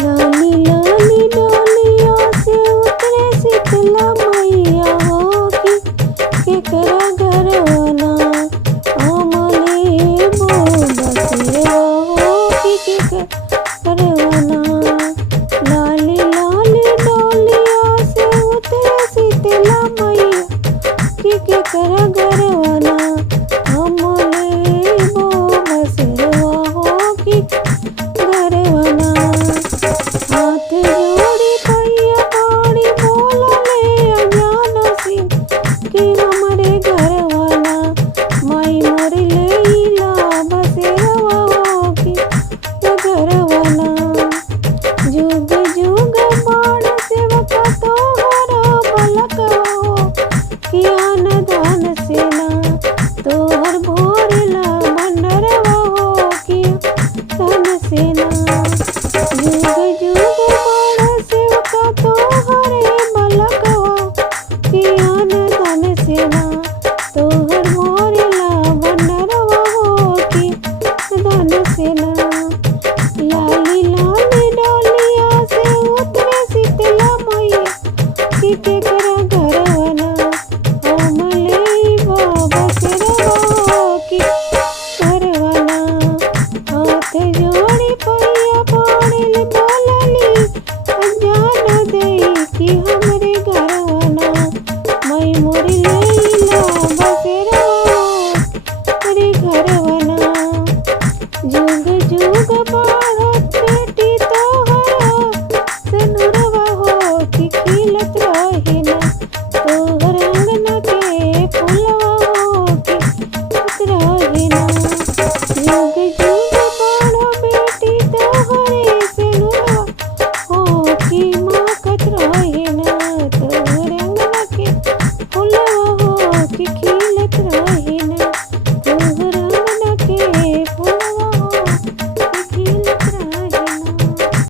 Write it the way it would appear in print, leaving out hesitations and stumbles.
लाली लाली डोलिया से उतरे शीतला मैया हो कि केकरा घरवाना हमले बो बसेवा हो कि केकरा घरवाना। लाली लाली डोलिया से उतरे शीतला मैया कि केकरा घरवाना हमले बो बसेवा हो कि घरवाना। हाथ जोड़ी पैया पड़ी बोलले अजान सिंह कि हमरे घरवाना माई मोर लैला बसेवा हो कि घरवाना। जुग जुग बाण सेवक तोहरा बलकवा हो कि आन दान सेना तोहर भोरला भंडरवा हो कि धन सेना। जुग जुग